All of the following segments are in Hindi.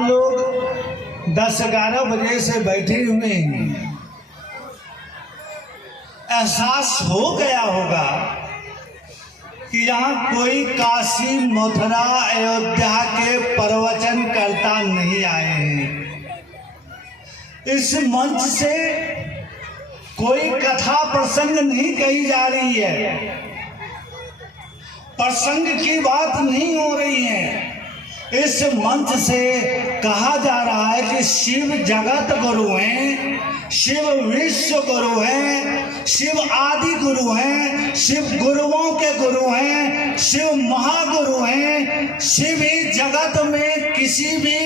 लोग 10-11 बजे से बैठे हुए हैं, एहसास हो गया होगा कि यहाँ कोई काशी, मथुरा, अयोध्या के प्रवचन करता नहीं आए हैं। इस मंच से कोई कथा प्रसंग नहीं कही जा रही है, प्रसंग की बात नहीं हो रही है। इस मंच से कहा जा रहा है कि शिव जगत गुरु हैं, शिव विश्व गुरु हैं, शिव आदि गुरु हैं, शिव गुरुओं के गुरु हैं, शिव महागुरु हैं। शिव ही जगत में किसी भी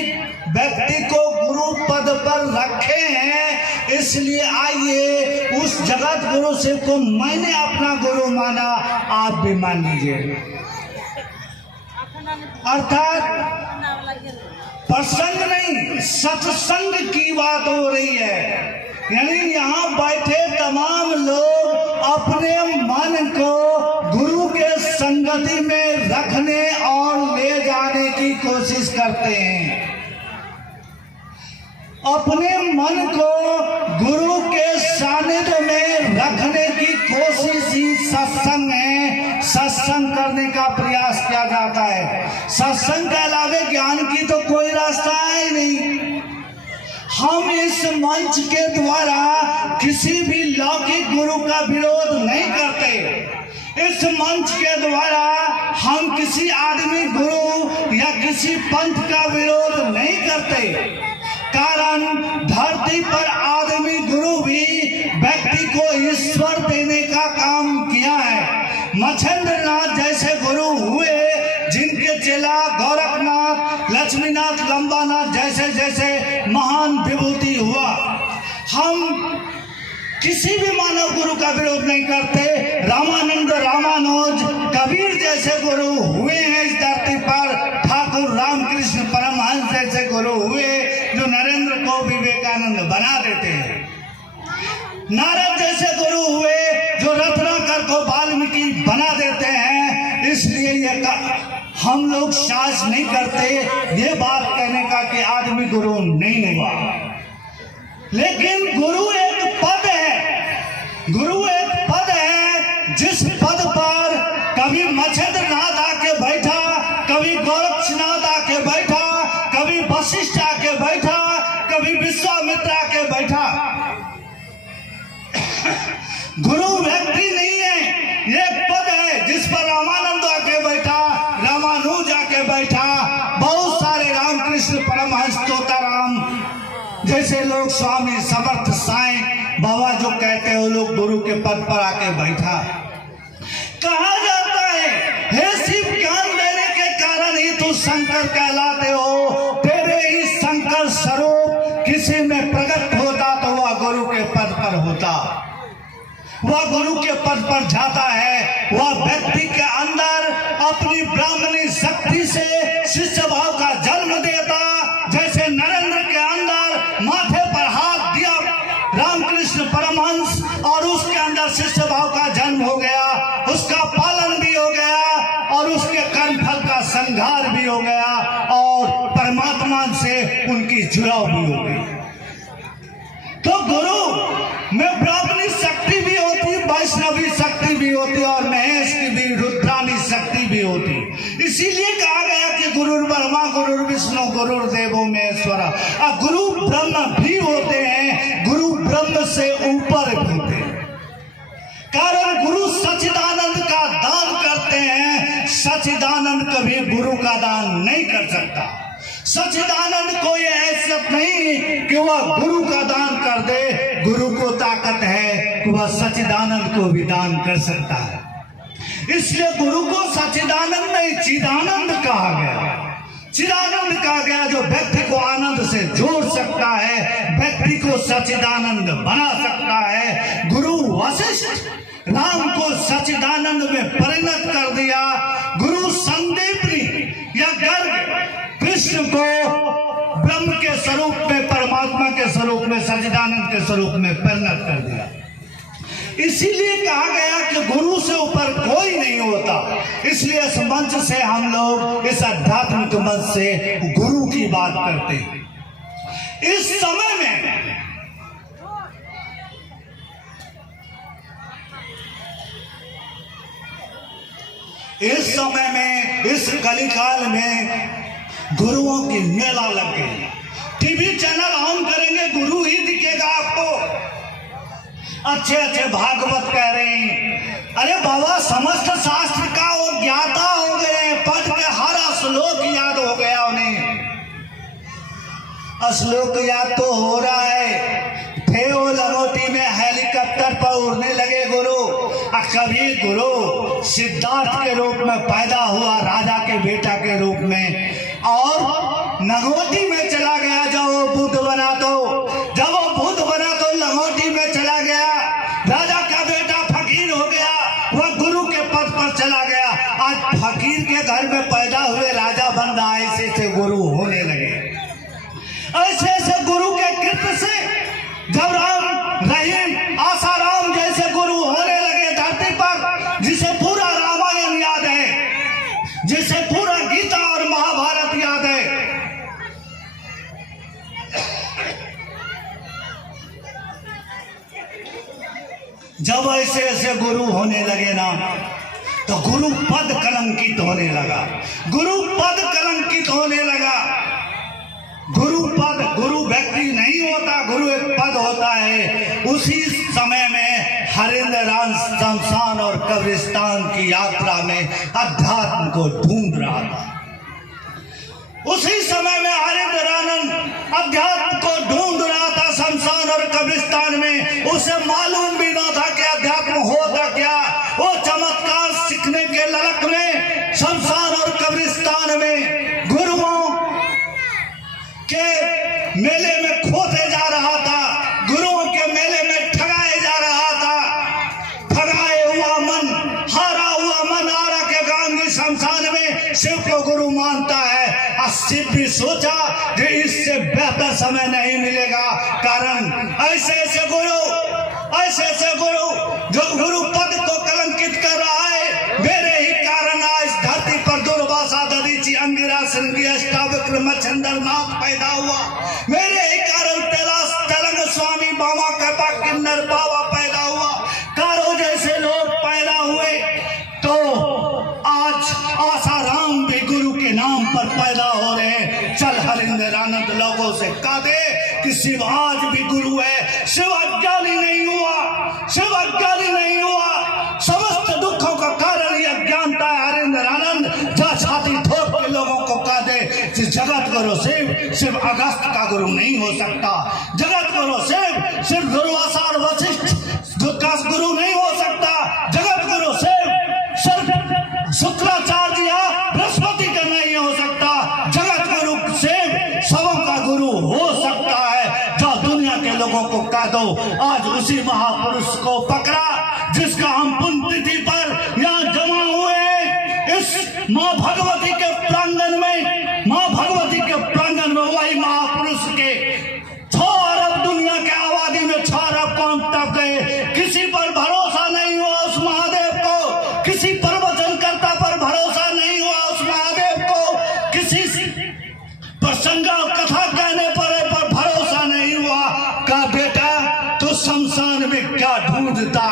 व्यक्ति को गुरु पद पर रखे हैं। इसलिए आइए उस जगत गुरु शिव को मैंने अपना गुरु माना, आप भी मान लीजिए। अर्थात प्रसंग नहीं, सत्संग की बात हो रही है। यानी यहाँ बैठे तमाम लोग अपने मन को गुरु के संगति में रखने और ले जाने की कोशिश करते हैं। अपने मन को गुरु के सानिध्य में रखने की कोशिश ही सत्संग है। सत्संग करने का प्रयास किया जाता है। सत्संग के अलावे ज्ञान की तो कोई रास्ता है ही नहीं। हम इस मंच के द्वारा किसी भी लौकिक गुरु का विरोध नहीं करते। इस मंच के द्वारा हम किसी आदमी गुरु या किसी पंथ का विरोध नहीं करते। कारण धरती पर आदमी गुरु भी व्यक्ति को ईश्वर देने का काम किया है। मच्छेंद्रनाथ जैसे गुरु हुए, जिनके चेला गोरखनाथ, लक्ष्मीनाथ, लंबानाथ जैसे जैसे महान विभूति हुआ। हम किसी भी मानव गुरु का विरोध नहीं करते। रामानंद, रामानुज, कबीर जैसे गुरु हुए हैं इस धरती पर। ठाकुर रामकृष्ण परमहंस जैसे गुरु हुए जो नरेंद्र को विवेकानंद बना देते हैं। नारद जैसे गुरु हुए जो रत्नाकर को वाल्मीकि बना देते हैं। इसलिए ये हम लोग साहस नहीं करते ये बात कहने का कि आदमी गुरु नहीं हुआ। लेकिन गुरु एक पद है, गुरु एक पद है जिस पद पर कभी मच्छेंद्रनाथ आके बैठा, कभी गोरक्षनाथ आके बैठा, कभी वशिष्ठ आके बैठा, कभी विश्वामित्र आके बैठा। गुरु व्यक्ति नहीं है, ये पद है जिस पर रामानंद आके बैठा, रामानुज आके बैठा, बहुत सारे रामकृष्ण परमहंस, तोताराम जैसे लोग, स्वामी समर्थ साईं बाबा जो कहते हैं वो लोग गुरु के पद पर आके बैठा। कहा जाता है हे शिव, ज्ञान देने के कारण ही तू शंकर कहलाते हो। तेरे ही शंकर स्वरूप किसी में प्रकट होता तो वह गुरु के पद पर होता, वह गुरु के पद पर जाता है। वह व्यक्ति के अंदर अपनी ब्राह्मणी शक्ति से शिष्य भाव का जन्म देता। जैसे नरेंद्र के अंदर माथे पर हाथ दिया रामकृष्ण परमहंस और उसके अंदर शिष्य भाव का जन्म हो गया, उसका पालन भी हो गया और उसके कर्मफल का संहार भी हो गया और परमात्मा से उनकी जुड़ाव भी हो गई। तो गुरु में ब्राह्मणी शक्ति भी होती, वैष्णवी शक्ति भी होती और महेश की भी, रुद्रानी शक्ति भी होती। इसीलिए कहा गया कि गुरु ब्रह्मा, गुरु विष्णु, गुरु देवो महेश्वरा। गुरु ब्रह्म भी होते हैं, गुरु ब्रह्म से ऊपर भी होते हैं। कारण गुरु सच्चिदानंद का दान करते हैं। सच्चिदानंद कभी गुरु का दान नहीं कर सकता। सच्चिदानंद को ये हैसियत नहीं कि वह गुरु का दान कर दे। गुरु को ताकत है कि वह सच्चिदानंद को भी दान कर सकता है। इसलिए गुरु को सच्चिदानंद नहीं चिदानंद कहा गया। चिदानंद कहा गया जो व्यक्ति को आनंद से जोड़ सकता है, व्यक्ति को सच्चिदानंद बना सकता है। गुरु वशिष्ठ राम को सच्चिदानंद में परिणत कर दिया। गुरु संदीपनी या गर्ग कृष्ण को ब्रह्म के स्वरूप में, परमात्मा के स्वरूप में, सच्चिदानंद के स्वरूप में परिणत कर दिया। इसीलिए कहा गया कि गुरु से ऊपर कोई नहीं होता। इसलिए इस मंच से हम लोग, इस आध्यात्मिक मंच से गुरु की बात करते हैं। इस समय में इस कलिकाल में गुरुओं की मेला लग गई। टीवी चैनल ऑन करेंगे गुरु ही दिखेगा आपको। अच्छे अच्छे भागवत कह रहे हैं, अरे बाबा समस्त शास्त्र का वो ज्ञाता हो गए, पढ़ के हर श्लोक याद हो गया उन्हें। श्लोक याद तो हो रहा है, थे वो लंगोटी में हेलीकॉप्टर पर उड़ने लगे गुरु। कभी गुरु सिद्धार्थ के रूप में पैदा हुआ, राजा के बेटा के रूप में, और लंगोटी में चला गया। जब वो बुद्ध बना तो लंगोटी में चला गया। राजा का बेटा फकीर हो गया, वह गुरु के पद पर चला गया। आज फकीर के घर में पैदा हुए राजा बन रहा, ऐसे से गुरु होने लगे। ऐसे गुरु के कृत्य से जब राम रहीम आसाराम जैसे गुरु होने लगे धरती पर, जिसे पूरा रामायण याद है, जिसे पूरा गीता और महाभारत याद है। जब ऐसे गुरु होने लगे ना, तो गुरु पद कलंकित होने लगा। गुरु पद कलंकित होने लगा। गुरु व्यक्ति नहीं होता, गुरु एक पद होता है। उसी समय में हरिंद्रान शमशान और कब्रिस्तान की यात्रा में अध्यात्म को ढूंढ रहा था। उसी समय में हरिंद्रानंद अध्यात्म को ढूंढ रहा था शमशान और कब्रिस्तान में। उसे मालूम भी ना था कि अध्यात्म होता क्या। वो चमत्कार सीखने के ललक में शमशान और कब्रिस्तान में गुरुओं के मेले में खोते जा रहा था। गुरुओं के मेले में ठगाए जा रहा था। ठगाए हुआ मन, हारा हुआ मन आरा के गांधी शमशान में शिव को गुरु मानता है। शिव भी सोचा कि इससे बेहतर समय नहीं मिलेगा। कारण ऐसे गुरु जो गुरु पद को कलंकित कर रहा है, मेरे ही कारण आज धरती पर दुर्वासा, दधीचि, अंगिरा, श्रृंगी, अष्टावक्र, मच्छंद्रनाथ पैदा हुआ। मेरे ही कारण तेलंग स्वामी, बामा, कृपा, किन्नर, बाबा पैदा हुआ। कारो जैसे लोग पैदा हुए। तो आज आसाराम भी गुरु के नाम पर पैदा हो रहे हैं। चल हरिंद्रानंद लोगों से कह दे कि शिव आज भी गुरु है। शिव अज्ञानी नहीं हुआ, शिव अज्ञानी नहीं हुआ। समस्त दुखों का कारण ही अज्ञानता है। हरिंद्रानंद जा छाती ठोक के लोगों को कह दे कि जगत गुरु शिव अगस्त का गुरु नहीं हो सकता। जगत गुरु शिव दुर्वासा वशिष्ठ का गुरु नहीं हो सकता। जगत गुरु शुक्राचार्य या बृहस्पति का नहीं हो सकता। जगत गुरु शिव सबों का गुरु हो सकता है। जो दुनिया के लोगों को कह दो आज उसी महापुरुष को पकड़ा जिसका हम पुण्यतिथि पर यहाँ जमा हुए। इस माँ भगवती के प्रांगण में, माँ भगवती के प्रांगण में वही महापुरुष के 6 अरब दुनिया के आबादी में 6 अरब कौन तब गए। किसी पर भरोसा नहीं हुआ उस महादेव को, किसी प्रवचनकर्ता पर भरोसा नहीं हुआ उस महादेव को, किसी प्रसंग कथा कहने पर भरोसा नहीं हुआ। का बेटा तू शमशान में क्या ढूंढता,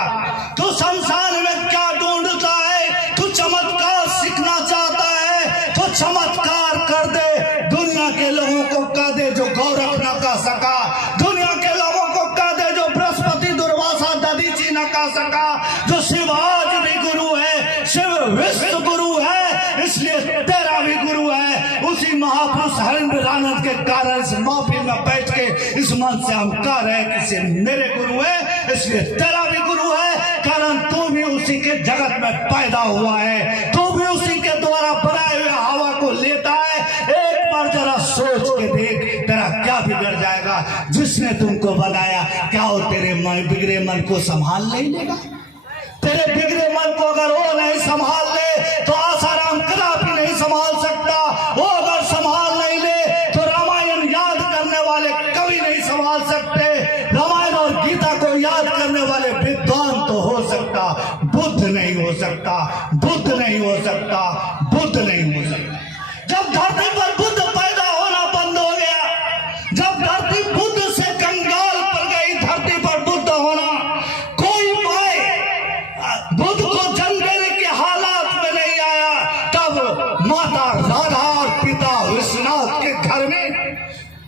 तू शमशान में क्या ढूंढता है। तू चमत्कार सीखना चाहता है तो चमत्कार कर दे। दुनिया के लोगों को कह दे जो गौरव न कह सका। दुनिया के लोगों को कह दे जो बृहस्पति, दुर्वासा, दधीचि न कह सका। जो शिव आज भी गुरु है, शिव विश्व गुरु है, इसलिए तेरा भी गुरु है। उसी महापुरुष हरिंद्रानंद के कारण इस महफिल में बैठ के इस मन से हम कह रहे हैं कि मेरे गुरु है, इसलिए तेरा भी गुरु है। कारण तू भी उसी के जगत में पैदा हुआ है, तू भी उसी के द्वारा बनाए हुए हवा को लेता है। एक बार जरा सोच के देख, तेरा क्या बिगड़ जाएगा। जिसने तुमको बनाया, क्या वो तेरे बिगड़े मन को संभाल नहीं लेगा। तेरे बिगड़े मन को अगर वो नहीं संभाल ले तो आसाराम कदापि नहीं संभाल सकता। वो अगर संभाल नहीं ले तो रामायण याद करने वाले कभी नहीं संभाल सकते। रामायण और गीता को याद करने वाले विद्वान तो हो सकता, बुद्ध नहीं हो सकता, बुद्ध नहीं हो सकता। जब धरती पर बुद्ध पैदा होना बंद हो गया, जब धरती बुद्ध से कंगाल पड़ गई, धरती पर बुद्ध होना, कोई माए बुद्ध को जन्म देने के हालात में नहीं आया, तब माता राधा और पिता विश्वनाथ के घर में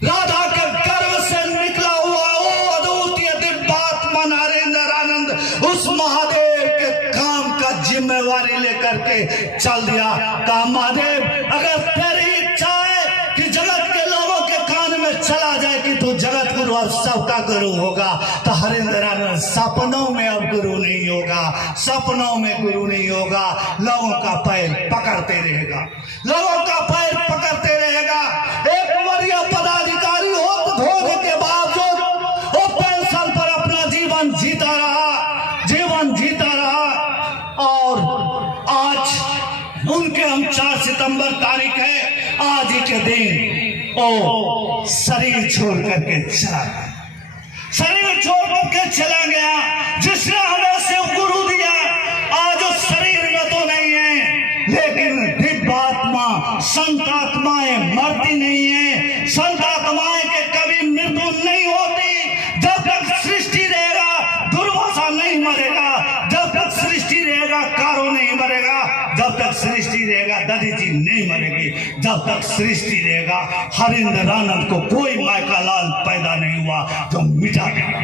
राधा के गर्भ से निकला हुआ वो अद्वितीय दिव्यात्मा नरेंद्र आनंद उस महादेव के काम का जिम्मेवारी लेकर के चल दिया। कहा महादेव अगर तेरी इच्छा है कि जगत के लोगों के कान में चला जाए कि तू जगत गुरु और सबका गुरु होगा, तो हरेंद्र आनंद सपनों में अब गुरु नहीं होगा, सपनों में गुरु नहीं होगा, लोगों का पैर पकड़ते रहेगा, लोगों का पैर पकड़ते रहेगा। एक वरीय पदाधिकारी होने के बावजूद वो पेंशन पर अपना जीवन जीता रहा, जीवन जीता रहा। और आज उनके हम 4 सितंबर तारीख है, आज ही के दिन वो शरीर छोड़ करके चला गया, शरीर छोड़ करके चला गया। जिसने हमें शिव गुरु दिया आज उस शरीर में तो नहीं है, लेकिन दिव्यात्मा संत आत्माएं मरती नहीं है, संत आत्माएं के कभी मृत्यु नहीं होती। जब तक सृष्टि रहेगा दुर्वासा नहीं मरेगा, जब तक सृष्टि रहेगा कारो नहीं मरेगा, जब तक सृष्टि रहेगा दधीची नहीं मरेगी, जब तक सृष्टि रहेगा हरिंद्र आनंद को कोई मायका लाल पैदा नहीं हुआ जो मिटा देगा,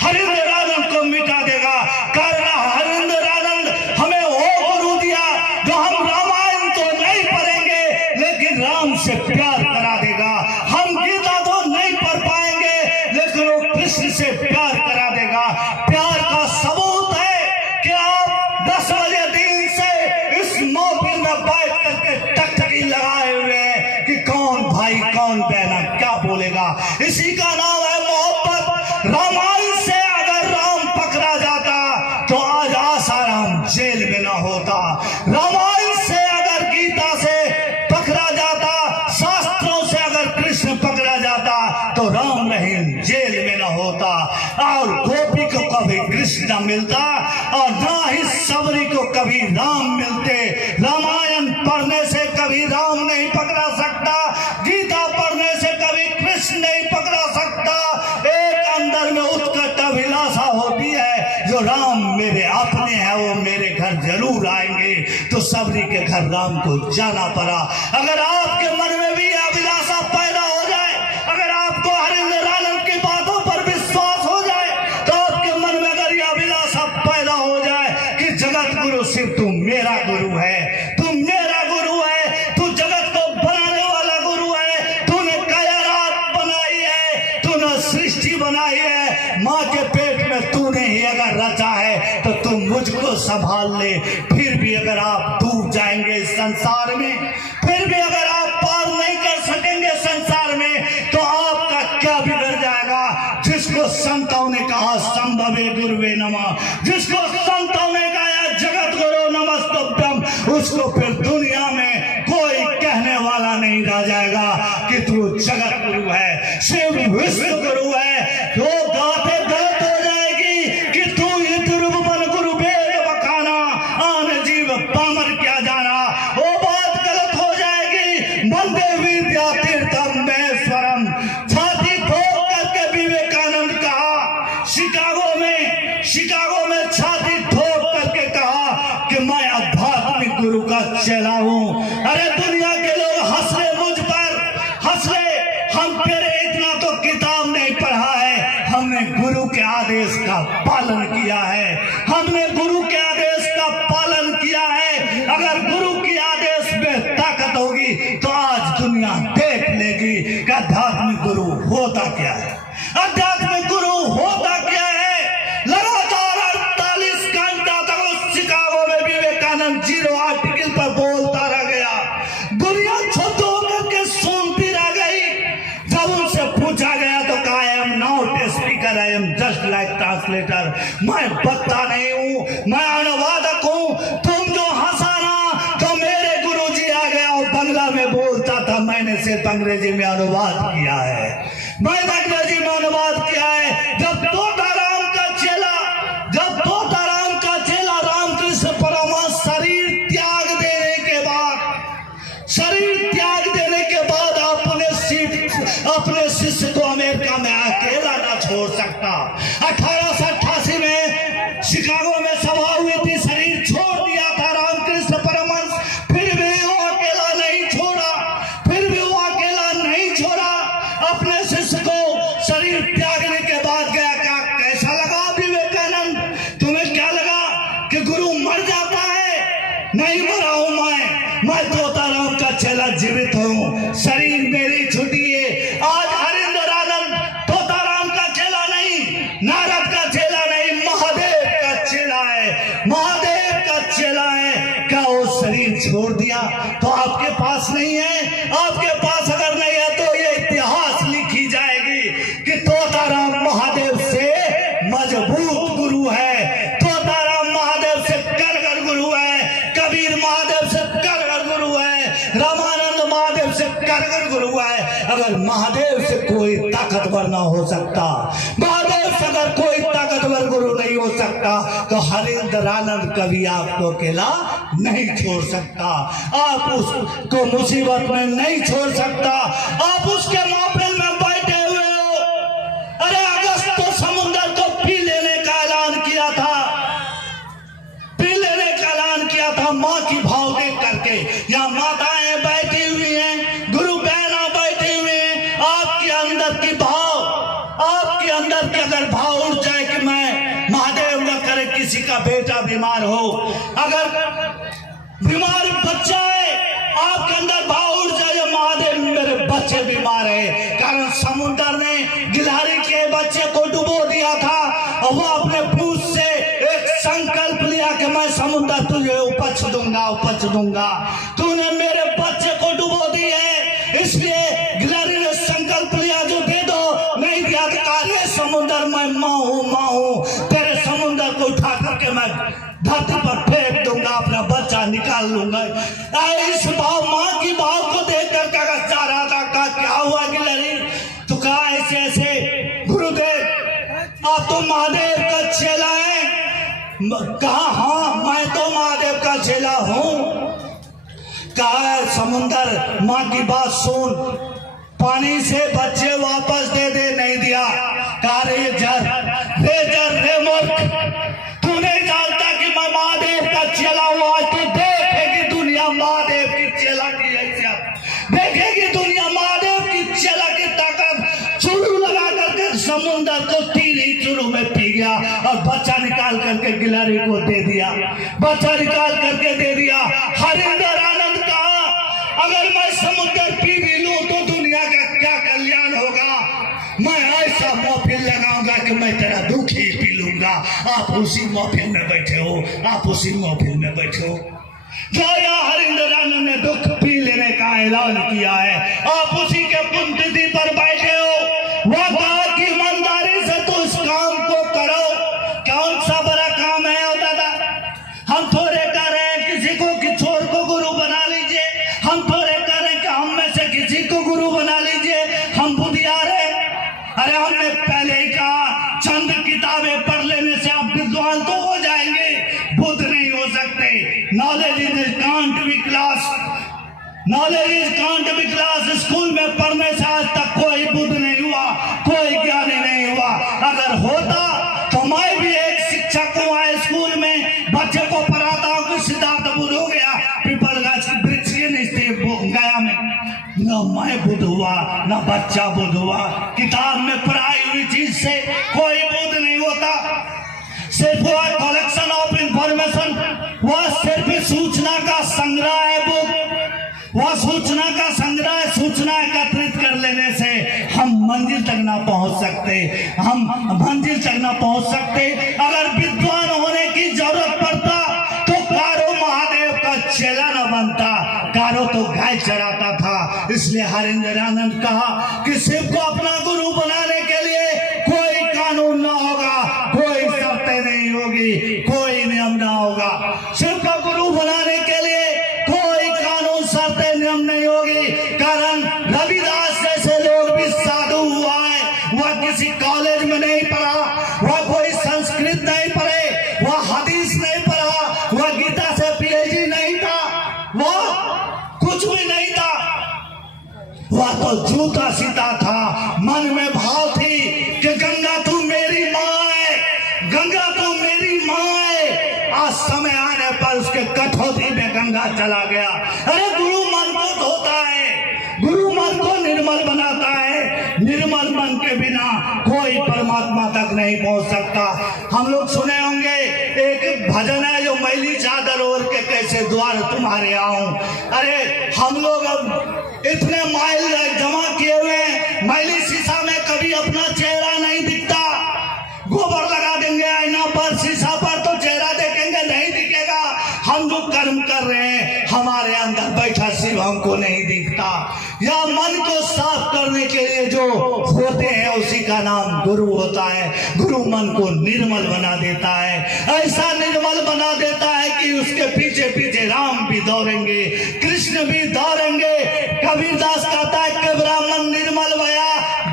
हरिंद्र आनंद को मिटा देगा। कारण हरिंद्र आनंद हमें वो गुरु दिया जो हम रामायण तो नहीं पढ़ेंगे लेकिन राम से प्यार करा देगा, हम गीता तो नहीं पढ़ पाएंगे लेकिन वो कृष्ण से प्यार करा देगा। प्यार का सबूत है कि आप 10 बजे दिन से इस महफिल में बैठ करके टकटकी लगाए हुए हैं कि कौन भाई कौन बहना क्या बोलेगा। इसी का नाम है मोहब्बत। रामायण से अगर राम पकड़ा जाता तो आज आसाराम जेल में ना होता, रामायण से अगर गीता से पकड़ा जाता, शास्त्रों से अगर कृष्ण पकड़ा जाता तो राम नहीं जेल में ना होता, और गोपी को कभी कृष्ण न मिलता और ना ही सबरी को कभी राम मिलते। रामायण पढ़ने से कभी राम नहीं पकड़ा सकता, गीता पढ़ने से कभी कृष्ण नहीं पकड़ा सकता। एक अंदर में उत्कट अभिलाषा होती है जो राम मेरे अपने हैं, वो मेरे घर जरूर आएंगे, तो सबरी के घर राम को जाना पड़ा। अगर आपके मन में भी अभिलाषा पैदा हो जाए, अगर आपको हरिंद्र आनंद की बातों पर विश्वास हो जाए, तो आपके मन में अगर यह अभिलाषा पैदा हो जाए कि जगत गुरु सिर्फ तू मेरा गुरु है, तू मेरा गुरु है, तू जगत को बनाने वाला गुरु है, तूने कायनात बनाई है, तूने सृष्टि बनाई है, माँ के पेट में तूने ही अगर रचा है तो तू मुझको संभाल ले। फिर भी अगर आप डूब जाएंगे इस संसार में, फिर भी अगर आप पार नहीं कर सकेंगे संसार में, तो आपका क्या बिगड़ जाएगा। जिसको संतों ने कहा संभवे गुरुवे नमः, जिसको संतों ने कहा जगत गुरु नमस्तुभ्यम, उसको फिर दुनिया में कोई कहने वाला नहीं रह जाएगा कि तू जगत गुरु है, शिव विश्व गुरु है। तो गाते गलत हो जाएगी कि तू ही दुर्बल गुरु वेद बखाना, आन जीव पामर क्या जाना, वो बात गलत हो जाएगी। वंदे विद्या तीर्थम महेश्वरम, छाती ठोक करके विवेकानंद कहा, शिकागो में छाती ठोक करके कहा कि मैं आध्यात्मिक गुरु का चेला हूं। अरे दुनिया के लोग हंस रहे मुझ पर, हंस रहे, हम तेरे इतना तो किताब नहीं पढ़ा है, हमने गुरु के आदेश का पालन किया है, हमने गुरु के आदेश का पालन किया है। अगर गुरु की आदेश में ताकत होगी तो आज दुनिया देख लेगी कि आध्यात्मिक गुरु होता क्या है, आध्यात्मिक गुरु होता क्या है। लगातार 48 घंटा तक शिकागो में विवेकानंद 0 आर्टिकल पर बोलता रह गया, दुनिया छुप होकर के सुनती रह गई। जब उनसे पूछा गया तो कहा I am not a speaker, I am just like translator, मैं वक्ता नहीं हूँ, मैं अनुवादक हूँ। तुम जो हंसाना तो मेरे गुरुजी आ गया और बंगला में बोलता था, मैंने सिर्फ अंग्रेजी में अनुवाद किया है, मैंने अंग्रेजी में अनुवाद किया है। जब तोताराम का चेला रामकृष्ण परमहंस अपने शिष्य को अमेरिका में अकेला ना छोड़ सकता। 1888 में शिकागो में सभा हुई थी, शरीर छोड़ दिया था रामकृष्ण परमहंस, फिर भी वो अकेला नहीं छोड़ा, फिर भी वो अकेला नहीं छोड़ा। अपने शिष्य को शरीर त्यागने के बाद गया। क्या कैसा लगा विवेकानंद? तुम्हें क्या लगा कि गुरु मर जाता है? नहीं मरा हूं मैं तोताराम का चेला जीवित हूं। शरीर मेरी छुट्टी है। आज हरिंदर आनंद तोताराम का चेला नहीं, नारद का चेला नहीं, महादेव का चेला है, महादेव का चेला है। क्या वो शरीर छोड़ दिया तो आपके पास नहीं है? आपके पास अगर नहीं है तो ये इतिहास लिखी जाएगी कि तोताराम महादेव से मजबूत गुरु है, तोताराम महादेव से कारगर गुरु है, कबीर महादेव से कारगर गुरु है, रामानंद महादेव से कारगर गुरु है। अगर महादेव से कोई ताकतवर ना हो सकता, महादेव से अगर कोई ताकतवर गुरु नहीं हो सकता, तो हरिंदर आनंद कभी आपको अकेला नहीं छोड़ सकता, आप उसको मुसीबत में नहीं छोड़ सकता। आप उसके महफिल में बैठे हुए हो। अरे अगस्त तो समुद्र को पी लेने का ऐलान किया था, पी लेने का ऐलान किया था माँ की भाव देख करके। यहाँ माताएं बैठी हुई हैं, गुरु बहना बैठी हुई हैं। आपके अंदर की भाव, आपके अंदर की अगर भाव उठ जाए कि मैं, महादेव न करे किसी का बेटा बीमार हो, अगर बीमार बच्चा है, आपके अंदर भाव उठ जाए महादेव मेरे बच्चे बीमार है। कारण समुद्र ने गिलहरी के बच्चे को डुबो दिया था और वो अपने पूछ से एक संकल्प लिया कि मैं समुद्र तुझे उपज दूंगा। तूने मेरे बच्चे को डुबो दी है, इसलिए गिलहरी ने संकल्प लिया जो दे दो, नहीं दिया तो कार्य समुद्र मैं माँ हूँ, तेरे समुद्र को उठा करके मैं धरती पर फेंक दूंगा, अपना बच्चा निकाल लूंगा। इस भाव, माँ की भाव को देख कर चाह रहा था। कहा क्या हुआ गिलहरी? तो कहा ऐसे ऐसे गुरुदेव आप तो महादेव का चेला है। कहा हाँ मैं तो महादेव का चेला हूँ। कहा समुंदर माँ की बात सुन, पानी से बच्चे वापस दे दे, नहीं दिया। कहा रे जर मूर्ख, तू नहीं जानता कि मैं महादेव का चेला हूँ। आज तू देखेगी दुनिया महादेव की चेला की हैसियत, देखेगी दुनिया महादेव की चेला की ताकत। चुरू लगा करके समुंदर को तीन ही चुरू में पी गया और बच्चा निकाल करके गिलहरी को दे दिया, बच्चा निकाल करके दे दिया। हरिंदर आनंद कहा अगर मैं समुंदर पी भी लूं तो दुनिया का क्या कल्याण होगा। मैं ऐसा महफिल लगाऊंगा कि मैं तेरा दुख ही पी लूंगा। आप उसी महफिल में बैठे हो, आप उसी महफिल में बैठे हो जो यहाँ हरिंदर आनंद ने दुख पी लेने का ऐलान किया है। आप उसी के पुण्यतिथि पर बैठे हो। वह कहा कि ईमानदारी से तो इस काम को करो। कौन सा बड़ा काम है दादा? हम थोड़े कह रहे हैं किसी को किशोर को गुरु बना लीजिए, हम थोड़े कह रहे हैं कि हम में से किसी को गुरु बना लीजिए, हम बुद्धियार हैं। अरे हमने पहले ही कहा चंद किताबें पढ़ लेने से आप विद्वान तो हो जाएंगे, बुद्ध नहीं हो सकते। Knowledge is can't be class, knowledge is can't be class. School में पढ़ने से आज तक कोई बुद्ध नहीं हुआ, कोई ज्ञानी नहीं हुआ। अगर होता तो मैं भी एक शिक्षक हूँ, स्कूल में बच्चे को पढ़ाता हूँ कि सिद्धार्थ बुद्ध हो गया, पीपल गाछ वृक्ष के नीचे गया में। न मैं बुद्ध हुआ न बच्चा बुद्ध हुआ। किताब में पढ़ाई हुई चीज से कोई बुद्ध नहीं होता। सिर्फ वह कलेक्शन ऑफ इंफॉर्मेशन, वह सिर्फ सूचना का संग्रह है बुक, वह सूचना का संग्रह है। सूचना एकत्रित कर लेने से हम मंजिल तक ना पहुंच सकते, हम मंजिल तक ना पहुंच सकते। अगर विद्वान होने की जरूरत पड़ता तो कारो महादेव का चेला न बनता, कारो तो गाय चराता था। इसलिए हरिंदर आनंद कहा कि शिव को अपना गुरु बनाने के लिए कोई कानून ना होगा, कोई शर्तें नहीं होगी, कोई नियम ना होगा। शिव का गुरु बनाने के लिए कोई कानून शर्तें नियम नहीं होगी। कारण रविदास जैसे लोग भी साधु हुआ है, वह किसी कॉलेज में नहीं पढ़ा, वह कोई संस्कृत नहीं पढ़े, वह हदीस नहीं पढ़ा, वह गीता से पीएचडी नहीं था, वह कुछ भी नहीं था। वह तो जूता सीता था, पता चला गया। अरे गुरु मन को धोता है, गुरु मन को निर्मल बनाता है। निर्मल मन के बिना कोई परमात्मा तक नहीं पहुंच सकता। हम लोग सुने होंगे एक भजन है जो मैली चादर ओढ़ के कैसे द्वार तुम्हारे आऊं। अरे हम लोग अब इतने माइल जमा किए हुए हैं, मैली शीशा में कभी अपना चेहरा नहीं दिखता। गोबर लगा देंगे आईना पर, शीशा पर, तो चेहरा देखेंगे नहीं दिखेगा। हम जो कर्म कर रहे हैं, हमारे अंदर बैठा शिव हमको नहीं दिखता। या मन को साफ करने के लिए जो होते हैं उसी का नाम गुरु होता है। गुरु मन को निर्मल बना देता है, ऐसा निर्मल बना देता है कि उसके पीछे पीछे राम भी दौड़ेंगे, कृष्ण भी दौड़ेंगे। कबीरदास कहता है कि ब्राह्मण निर्मल भया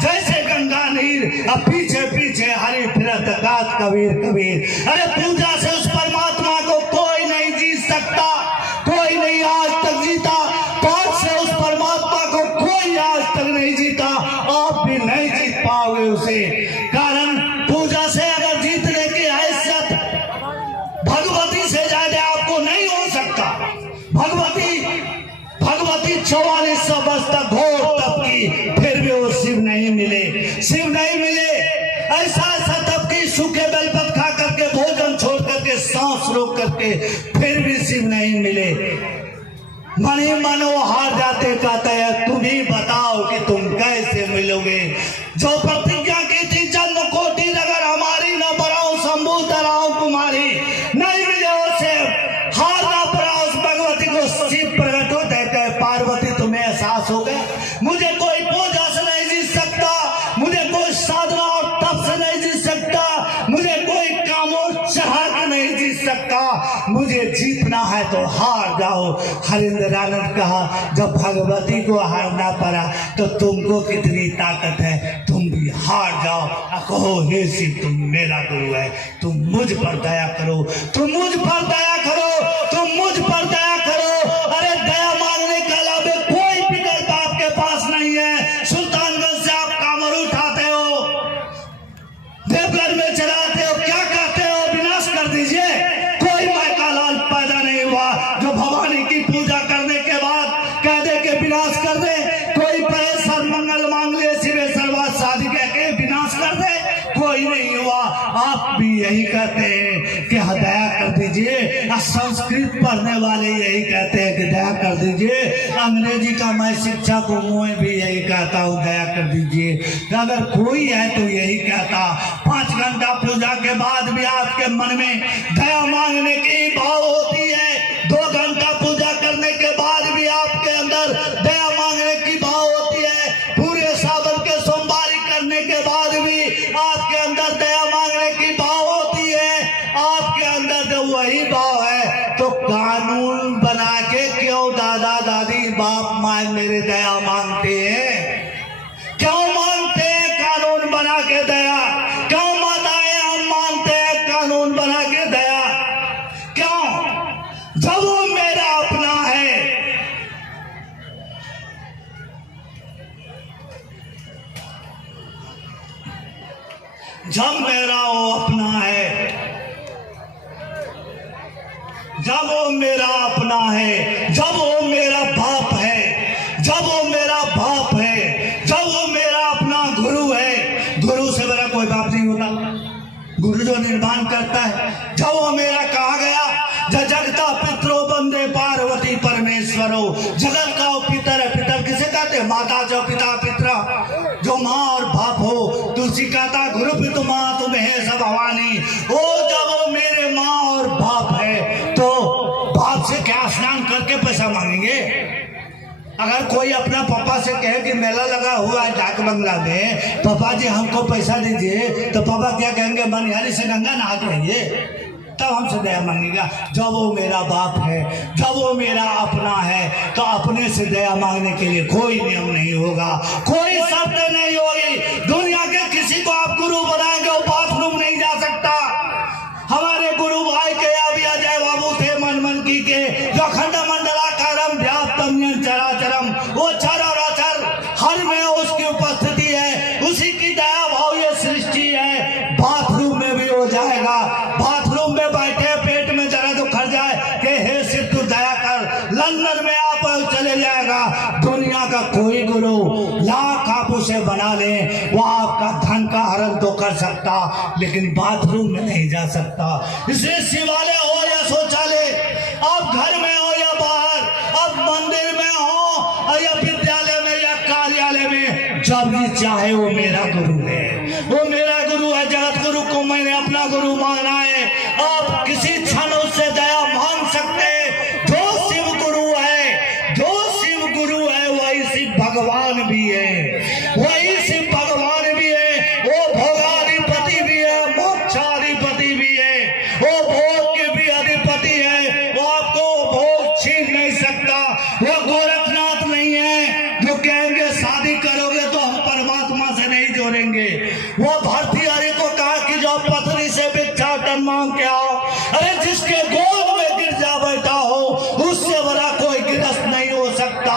जैसे गंगा नीर, अब पीछे पीछे हरि फिरत गात कबीर कबीर। अरे पूजा से उस परमात्मा को कोई नहीं जीत सकता, कोई नहीं आज तक जीता। पाठ से उस परमात्मा को कोई आज तक नहीं जीता, आप भी नहीं जीत पाओगे उसे। कारण पूजा से अगर जीतने की हैसियत भगवती से ज्यादा आपको नहीं हो सकता। भगवती 4400 वर्ष तक घोर तप की, फिर भी वो शिव नहीं मिले, शिव नहीं मिले। ऐसा ऐसा तप की, सूखे बेलपत खा करके, भोजन छोड़ करके, सांस रोक करके, फिर भी शिव नहीं मिले। मन ही मन वो हार जाते, कहते हैं तुम ही बताओ कि तुम कैसे मिलोगे। जो प्रतिज्ञा की थी जन्म कोटि अगर हमारी न बढ़ाओ शंभु तराओ कुमारी, नहीं मिले उसे हार ना पड़ा। उस भगवती को शिव प्रकट होते हैं, पार्वती तुम्हें एहसास हो गया मुझे कोई पूजा से नहीं जीत सकता, मुझे कोई साधना और तप से नहीं जीत सकता, मुझे कोई काम और चढ़ा के नहीं जीत सकता। मुझे जीतना है तो हार जाओ। हरिंद्र आनंद कहा जब भगवती को हारना पड़ा तो तुमको कितनी ताकत है, तुम भी हार जाओ। कहो हे शिव तुम मेरा गुरु है, तुम मुझ पर दया करो, तुम मुझ पर दया करो, तुम मुझ पर दया करो। अरे दया मांगने के अलावा कोई विकल्प आपके पास नहीं है। सुल्तानगंज से आप कामर उठाते हो, देवघर में चलाते हो, क्या कहते हो विनाश कर दीजिए। कोई मायका लाल पैदा नहीं हुआ जो भवानी की पूजा करने के बाद कह दे के विनाश कर दे। कोई परेशान मंगल मांग ले शिवे सर्वा शादी कह के विनाश कर दे, कोई नहीं हुआ। आप भी यही कहते हैं कि दया कर दीजिए। संस्कृत पढ़ने वाले यही कहते हैं कि दया कर दीजिए। अंग्रेजी का मैं शिक्षा को मुँह भी यही कहता हूँ, दया कर दीजिए। अगर कोई है तो यही कहता। 5 घंटा पूजा के बाद भी आपके मन में दया मांगने की भाव होती है, 2 घंटा पूजा करने के बाद भी आपके अंदर दया मांगने की भाव होती है, पूरे सावन के सोमवारी करने के बाद भी आपके अंदर दया मांगने की भाव होती है। आपके अंदर जो वही भाव है तो कानून बना के क्यों दादा दादी बाप माए मेरे दया मांगते हैं? क्यों मांगते हैं कानून बना के दया? क्यों माताएं हम मांगते हैं कानून बना के दया? क्यों? जब वो मेरा अपना है, जब मेरा वो अपना है, जब वो मेरा अपना है, जब वो मेरा बाप है, जब वो मेरा बाप है, जब वो मेरा अपना गुरु है। गुरु से मेरा कोई बाप नहीं होता, गुरु जो निर्माण करता है। जब वो मेरा कहा गया जगता पितरो बंदे पार्वती परमेश्वरो, जगत का पितर है। पितर किसे कहते हैं? माता जो पिता पितरा, जो माँ और बाप हो। तुलसी कहता गुरु पितु माँ तुम्हें है सब भवानी। ओ जब वो मेरे माँ और बाप है तो बाप से क्या स्नान करके पैसा मांगेंगे? अगर कोई अपना पापा से कहे कि मेला लगा हुआ है डाक बंगला में, पापा जी हमको पैसा दीजिए, तो पापा क्या कहेंगे? मनिहारी से गंगा नहा के आइए, तब हमसे दया मांगेगा। जब वो मेरा बाप है, जब वो मेरा अपना है, तो अपने से दया मांगने के लिए कोई नियम नहीं होगा, कोई शर्त नहीं होगी। दुनिया के किसी को आप गुरु बनाएंगे वो बाथरूम नहीं जा सकता। हमारे गुरु भाई के अभी अजय बाबू थे मनमनकी के, जो खंड मंडलाकारम व्याप्तम चराचरम, वो चराचर हर में उसकी उपस्थिति है, उसी की दया भाव ये सृष्टि है। बाथरूम में भी हो जाएगा, बाथरूम में बैठे पेट में जरा तो खड़ जाए कि हे शिव तू दया कर, बना लें, वो आपका धन का हरण तो कर सकता, लेकिन बाथरूम में नहीं जा सकता। इसलिए शिवालय हो या शौचालय, आप घर में हो या बाहर, आप मंदिर में हो या विद्यालय में या कार्यालय में, जब भी चाहे वो मेरा गुरु है, वो मेरा गुरु है। जगत गुरु को मैंने अपना गुरु माना है। आप किसी क्षण उससे दया मांग सकते हैं। जो शिव गुरु है, जो शिव गुरु है, वही शिव भगवान भी है, वही शिव भगवान भी है। वो भोगाधिपति भी है, मोक्षाधिपति भी है, वो भोग के भी अधिपति है। वो आपको भोग छीन नहीं सकता। वो गोरखनाथ नहीं है जो कहेंगे शादी करोगे तो हम परमात्मा से नहीं जोड़ेंगे। वो भर्तृहरि को कहा कि जो पत्नी से भिक्षाटन मांग के आओ। अरे जिसके गोद में गिरजा बैठा हो, उससे बड़ा कोई गिरस्त नहीं हो सकता।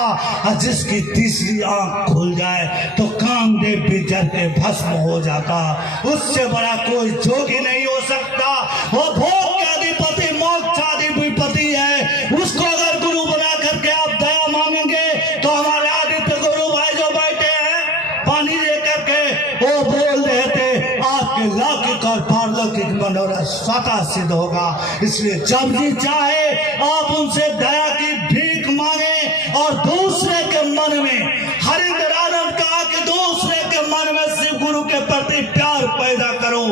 और जिसकी तीसरी आंख खुल जाए तो कामदेव भी जल के भस्म हो जाता, उससे बड़ा कोई जोगी नहीं हो सकता। वो भोग के अधिपति मोक्षाधिपति है। उसको अगर गुरु बना करके आप दया मांगेंगे तो हमारे आदित्य गुरु भाई जो बैठे हैं पानी लेकर के, वो बोल देते आपके लौकिक और पारलौकिक मनोरथ स्वतः सिद्ध होगा। इसलिए जब भी चाहे आप उनसे दया की भीख मांगे और दूसरे के मन में, हरिंद्रानंद कहा कि दूसरे के मन में शिव गुरु के प्रति प्यार पैदा करो।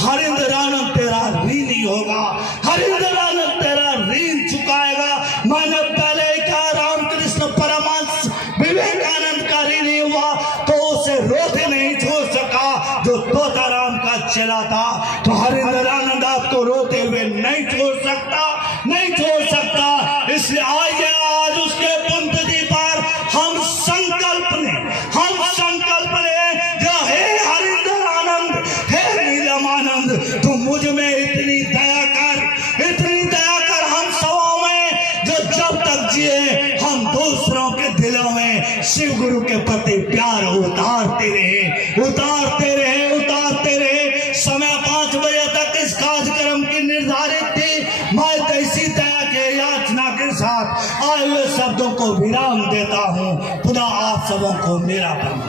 हरिंद्रानंद तेरा ऋणी होगा, हरिंद्रानंद तेरा ऋण चुकाएगा। मैंने पहले ही कहा, रामकृष्ण परमहंस विवेकानंद का ऋणी हुआ तो उसे रोते नहीं छोड़ सका जो तोताराम का चला था। तो हरिंद्रानंद आपको रोते हुए नहीं छोड़ सकता, नहीं छोड़ सकता। इसलिए आइए आज उसके पुण्यतिथि पर हम संकल्प लें जो हे हरिंद्रानंद, हे नीलमानंद, तू मुझ में इतनी दया कर, इतनी दया कर हम सबों में, जो जब तक जिए हम दूसरों के दिलों में शिव गुरु के प्रति प्यार उतारते रहे, उतारते रहे, उतारते रहे। समय 5 बजे तक इस कार्यक्रम की निर्धारित थी। मैं तैसी दया के याचना के साथ आए हुए शब्दों को विराम देता हूँ। पुनः आप सबों को मेरा प्रणाम।